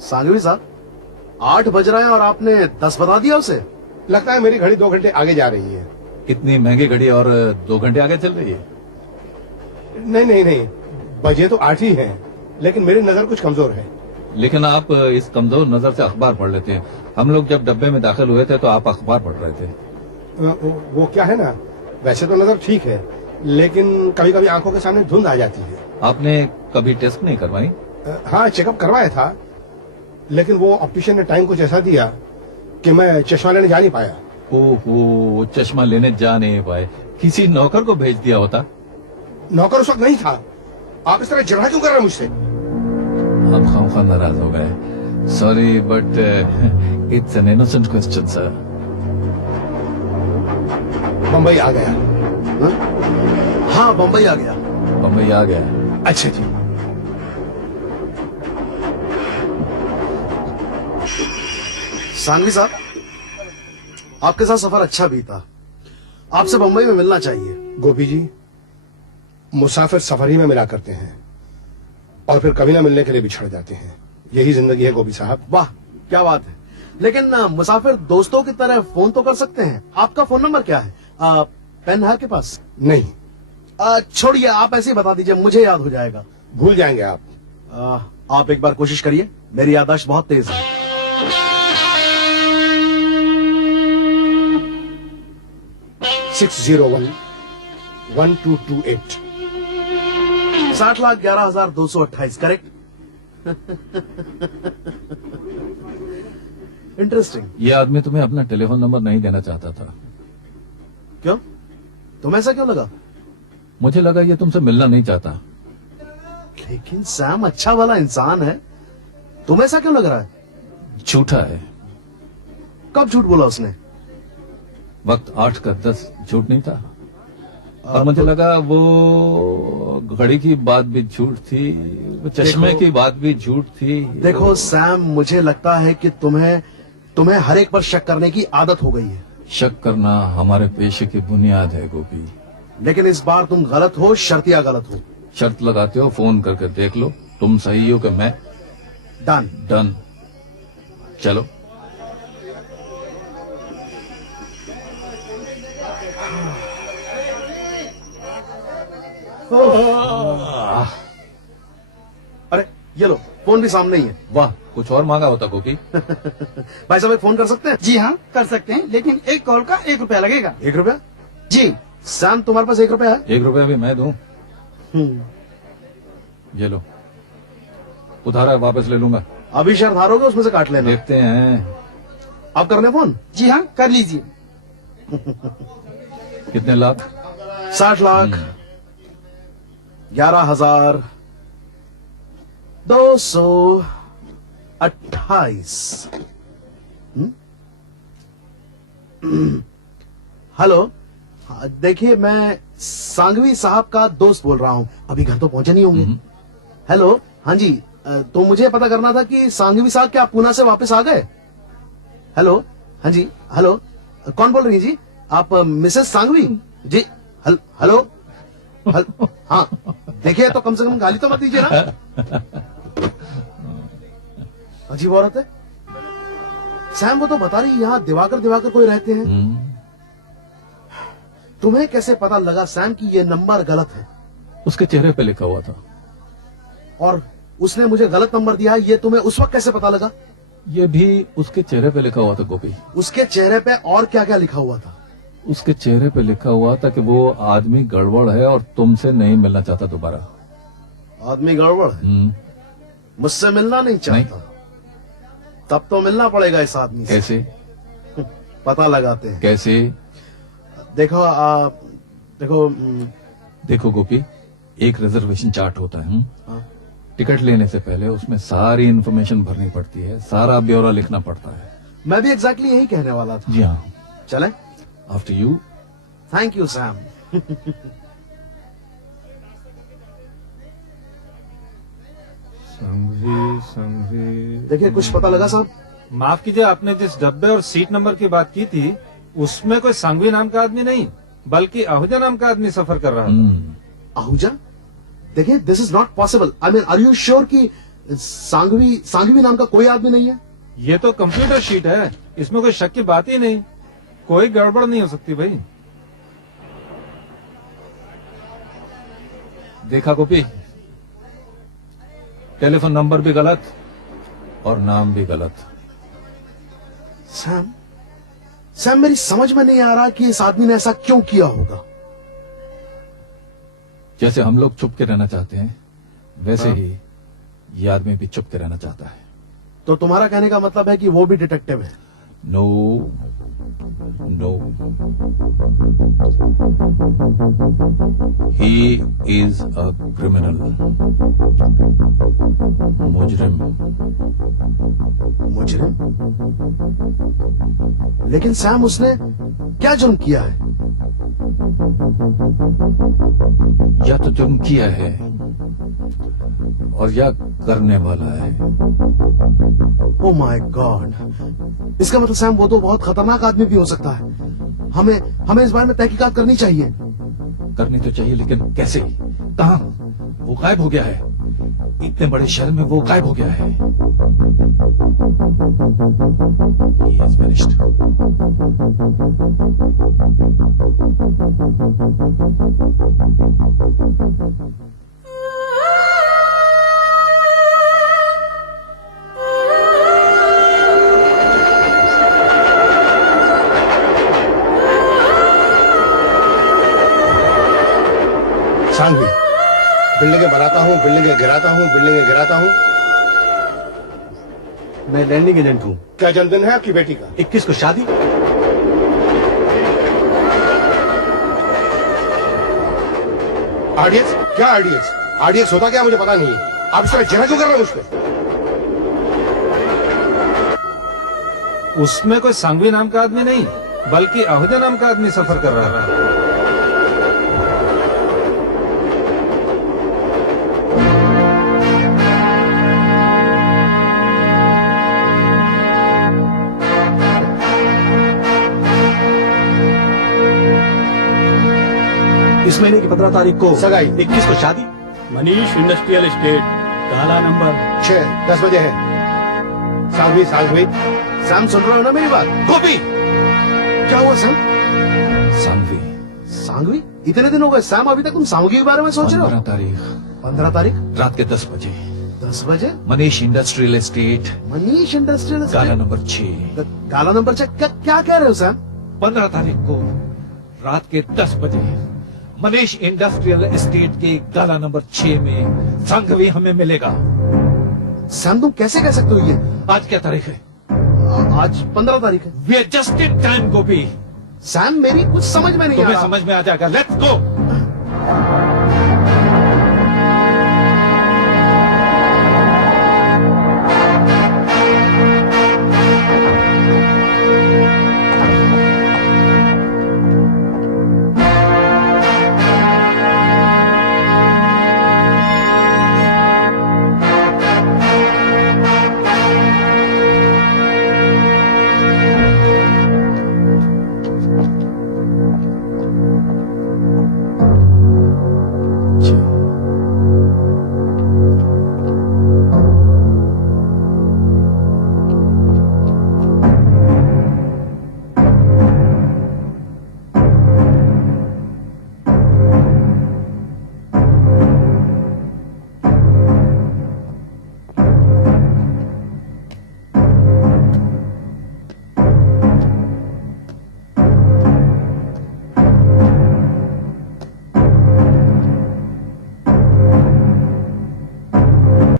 सांगवी साहब, 8 बज रहे हैं और आपने 10 बता दिया उसे। लगता है मेरी घड़ी 2 घंटे आगे जा रही है। इतनी महंगी घड़ी और 2 घंटे आगे चल रही है। नहीं, बजे तो 8 ही हैं, लेकिन मेरी नजर कुछ कमजोर है। लेकिन आप इस कमजोर नजर से अखबार पढ़ लेते हैं। हम लोग जब डब्बे में दाखिल हुए थे तो आप अखबार पढ़ रहे थे। वो क्या है ना, वैसे तो नजर ठीक है, लेकिन कभी कभी आंखों के सामने धुंध आ जाती है। आपने कभी टेस्ट नहीं करवाई? हाँ, चेकअप करवाया था, लेकिन वो ऑप्टिशियन ने टाइम कुछ ऐसा दिया कि मैं चश्मा लेने जा नहीं पाया। ओहो, चश्मा लेने जा नहीं पाए। किसी नौकर को भेज दिया होता। नौकर उस वक्त नहीं था। आप इस तरह झगड़ा क्यों कर रहे हैं मुझसे? आप खामखा नाराज हो गए। Sorry but it's an innocent question sir. Bombay आ गया। हाँ, बम्बई आ गया। बम्बई आ गया। अच्छा जी। सांगवी साहब, आपके साथ सफर अच्छा बीता। आपसे बम्बई में मिलना चाहिए। गोपी जी, मुसाफिर सफर ही में मिला करते हैं और फिर कभी ना मिलने के लिए बिछड़ जाते हैं। यही जिंदगी है गोपी साहब। वाह, क्या बात है। लेकिन मुसाफिर दोस्तों की तरह फोन तो कर सकते हैं। आपका फोन नंबर क्या है? पेन है आपके पास? नहीं। छोड़िए, आप ऐसे ही बता दीजिए, मुझे याद हो जाएगा। भूल जाएंगे आप। आप एक बार कोशिश करिए, मेरी याददाश्त बहुत तेज है। 601-1228। 60,11,228, करेक्ट? इंटरेस्टिंग। ये आदमी तुम्हें अपना टेलीफोन नंबर नहीं देना चाहता था। क्यों? तुम्हें ऐसा क्यों लगा? मुझे लगा ये तुमसे मिलना नहीं चाहता। लेकिन सैम अच्छा वाला इंसान है। तुम्हें ऐसा क्यों लग रहा है? झूठा है। कब झूठ बोला उसने? वक्त 8 का 10 झूठ नहीं था। और मुझे लगा वो घड़ी की बात भी झूठ थी, वो चश्मे की बात भी झूठ थी। देखो सैम, मुझे लगता है कि तुम्हें हर एक पर शक करने की आदत हो गई है। शक करना हमारे पेशे की बुनियाद है गोपी। लेकिन इस बार तुम गलत हो, शर्तिया गलत हो। शर्त लगाते हो, फोन करके देख लो, तुम सही हो कि मैं। डन। चलो। अरे ये लो, फोन भी सामने ही है। वाह, कुछ और मांगा होता गोपी। भाई साहब, एक फोन कर सकते हैं? जी हाँ, कर सकते हैं, लेकिन एक कॉल का 1 रुपया लगेगा। 1 रुपया? जी। सैम, तुम्हारे पास 1 रुपया है? 1 रुपया भी मैं दूं? ये लो, उधारा वापस ले लूंगा। अभी शर्त हारोगे, उसमें से काट लेना। देखते हैं। आप करने फोन? जी हाँ, कर लीजिए। कितने लाख? 60 लाख 11,228। हेलो, देखिए, मैं सांगवी साहब का दोस्त बोल रहा हूँ। अभी घर तो पहुंचे नहीं होंगे। हेलो, हाँ जी, तो मुझे पता करना था कि सांगवी साहब क्या पूना से वापस आ गए? हेलो, हाँ जी, हेलो, कौन बोल रही है जी? आप मिसेस सांगवी जी? हेलो, हाँ, देखिए, तो कम से कम गाली तो मत दीजिए ना। अजीब औरत है। सैम, वो तो बता रही यहाँ दिवाकर कोई रहते हैं। तुम्हें कैसे पता लगा सैम कि ये नंबर गलत है? उसके चेहरे पे लिखा हुआ था। और उसने मुझे गलत नंबर दिया है, ये तुम्हें उस वक्त कैसे पता लगा? ये भी उसके चेहरे पे लिखा हुआ था गोपी। उसके चेहरे पे और क्या क्या लिखा हुआ था? उसके चेहरे पे लिखा हुआ था कि वो आदमी गड़बड़ है और तुमसे नहीं मिलना चाहता दोबारा। आदमी गड़बड़ है? मुझसे मिलना नहीं चाहता? तब तो मिलना पड़ेगा इस आदमी से। कैसे? पता लगाते हैं। कैसे? देखो, देखो गोपी, एक रिजर्वेशन चार्ट होता है। हाँ। टिकट लेने से पहले उसमें सारी इन्फॉर्मेशन भरनी पड़ती है, सारा ब्यौरा लिखना पड़ता है। मैं भी एग्जैक्टली यही कहने वाला था। जी हाँ। चलें? After you. Thank you Sam. Sanghvi. देखिए, कुछ पता लगा साहब? माफ कीजिए, आपने जिस डब्बे और सीट नंबर की बात की थी, उसमें कोई संघवी नाम का आदमी नहीं, बल्कि आहूजा नाम का आदमी सफर कर रहा था। आहूजा? देखिए, this is not possible. I mean, are you sure कि सांघवी सांघवी नाम का कोई आदमी नहीं है? ये तो कंप्यूटर शीट है, इसमें कोई शक की बात ही नहीं। कोई गड़बड़ नहीं हो सकती भाई। देखा गोपी, टेलीफोन नंबर भी गलत और नाम भी गलत। सैम सैम मेरी समझ में नहीं आ रहा कि इस आदमी ने ऐसा क्यों किया होगा। जैसे हम लोग चुप के रहना चाहते हैं, वैसे ही ये आदमी भी चुप के रहना चाहता है। तो तुम्हारा कहने का मतलब है कि वो भी डिटेक्टिव है? No no, he is a criminal, मुजरिम। मुजरिम? लेकिन सैम उसने क्या जुर्म किया है? या तो जुर्म किया है और या करने वाला है। ओ माय गॉड, इसका मतलब सैम वो तो बहुत खतरनाक आदमी भी हो सकता है। हमें इस बारे में तहकीकात करनी चाहिए। करनी तो चाहिए, लेकिन कैसे? कहां? वो गायब हो गया है। इतने बड़े शहर में वो गायब हो गया है। He has vanished. सांघवी, बिल्डिंगें बनाता हूँ, बिल्डिंगें गिराता हूँ, बिल्डिंगें गिराता हूँ। मैं लैंडिंग एजेंट हूँ। क्या जन्मदिन है आपकी बेटी का? 21 को शादी। आरडीएक्स? क्या आरडीएक्स? आरडीएक्स होता क्या मुझे पता नहीं है। आप इस तरह जहर क्यों कर रहे हैं मुझ पे? उसमें कोई सांघवी नाम का आदमी नहीं, बल्कि आहूजा नाम का आदमी सफर कर रहा है। इस महीने की 15 तारीख को सगाई। 21 को शादी। मनीष इंडस्ट्रियल एस्टेट, काला नंबर 6:10 बजे है। सांघवी सांघवी। सैम सुन रहा हो ना मेरी बात? गोपी! क्या हुआ सैम? सांघवी, सांघवी? इतने दिन हो गए सैम, अभी तक तुम सांघवी के बारे में सोच रहे 15 हो? तारीख 15 तारीख रात के 10 बजे 10 बजे Manish industrial estate, Manish industrial काला नंबर 6। काला नंबर चेक। क्या कह रहे हो सैम? 15 तारीख को रात के 10 बजे मनीष इंडस्ट्रियल एस्टेट के गाला नंबर 6 में सांघवी हमें मिलेगा। सैम तुम कैसे कह सकते हो ये? आज क्या तारीख है? आज 15 तारीख है। We are just in time Gopi. Sam मेरी कुछ समझ में नहीं आ तुम्हें रहा। समझ में आ जाएगा। Let's go.